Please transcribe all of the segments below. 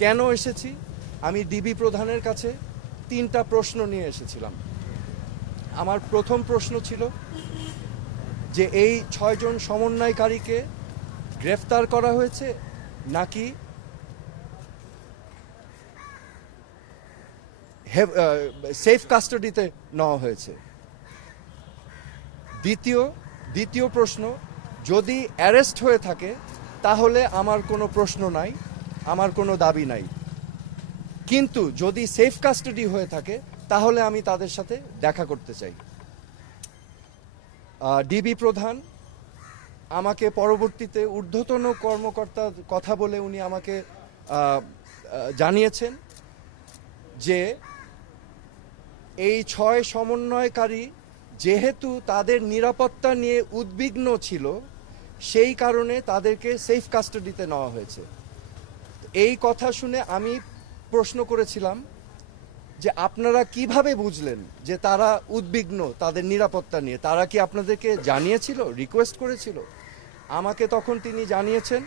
কেন এসেছি? আমি ডিবি প্রধানের কাছে 3টা প্রশ্ন নিয়ে এসেছিলাম। আমার প্রথম প্রশ্ন ছিল যে এই 6 জন সমন্বয়কারীকে গ্রেফতার করা হয়েছে নাকি সেফ কাস্টাডিতে নেওয়া হয়েছে। দ্বিতীয় প্রশ্ন, যদি অ্যারেস্ট হয়ে থাকে তাহলে আমার কোনো প্রশ্ন নাই, আমার কোনো দাবি নাই, কিন্তু যদি সেফ কাস্টাডি হয়ে থাকে তাহলে আমি তাদের সাথে দেখা করতে চাই। ডিবি প্রধান আমাকে পরবর্তীতে ঊর্ধ্বতন কর্মকর্তার কথা বলে উনি আমাকে জানিয়েছেন যে এই 6 সমন্বয়কারী যেহেতু তাদের নিরাপত্তা নিয়ে উদ্বিগ্ন ছিল সেই কারণে তাদেরকে সেফ কাস্টাডিতে নেওয়া হয়েছে। এই কথা শুনে আমি প্রশ্ন করেছিলাম যে আপনারা কিভাবে বুঝলেন যে তারা উদ্বিগ্ন তাদের নিরাপত্তা নিয়ে? তারা কি আপনাদেরকে জানিয়েছিল, রিকোয়েস্ট করেছিল? আমাকে তখন তিনি জানিয়েছেন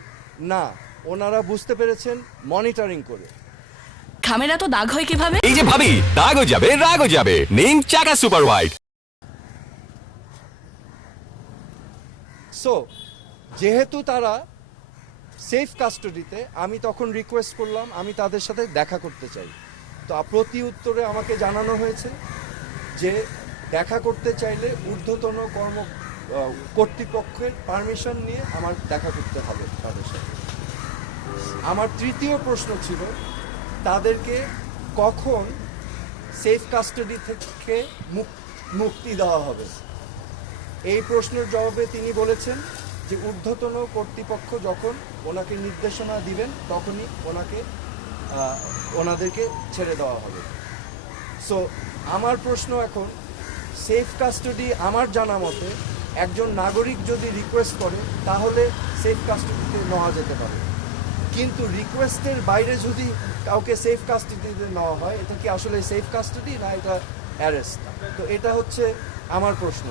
না, ওনারা বুঝতে পেরেছেন মনিটরিং করে। খামের এত দাগ হয় কিভাবে? এই যে ভাবি, দাগও যাবে রাগও যাবে, নিন চাকা সুপার হোয়াইট। সো যেহেতু তারা সেফ কাস্টাডিতে, আমি তখন রিকোয়েস্ট করলাম আমি তাদের সাথে দেখা করতে চাই। তো প্রতি উত্তরে আমাকে জানানো হয়েছে যে দেখা করতে চাইলে ঊর্ধ্বতন কর্তৃপক্ষের পারমিশন নিয়ে আমার দেখা করতে হবে তাদের সাথে। আমার তৃতীয় প্রশ্ন ছিল তাদেরকে কখন সেফ কাস্টাডি থেকে মুক্তি দেওয়া হবে। এই প্রশ্নের জবাবে তিনি বলেছেন যে ঊর্ধ্বতন কর্তৃপক্ষ যখন ওনাকে নির্দেশনা দিবেন তখনই ওনাদেরকে ছেড়ে দেওয়া হবে। সো আমার প্রশ্ন এখন, সেফ কাস্টাডি আমার জানা মতে একজন নাগরিক যদি রিকোয়েস্ট করে তাহলে সেফ কাস্টাডিতে নেওয়া যেতে পারে, কিন্তু রিকোয়েস্টের বাইরে যদি কাউকে সেফ কাস্টাডিতে নেওয়া হয় এটা কি আসলে সেফ কাস্টাডি না এটা অ্যারেস্ট? তো এটা হচ্ছে আমার প্রশ্ন।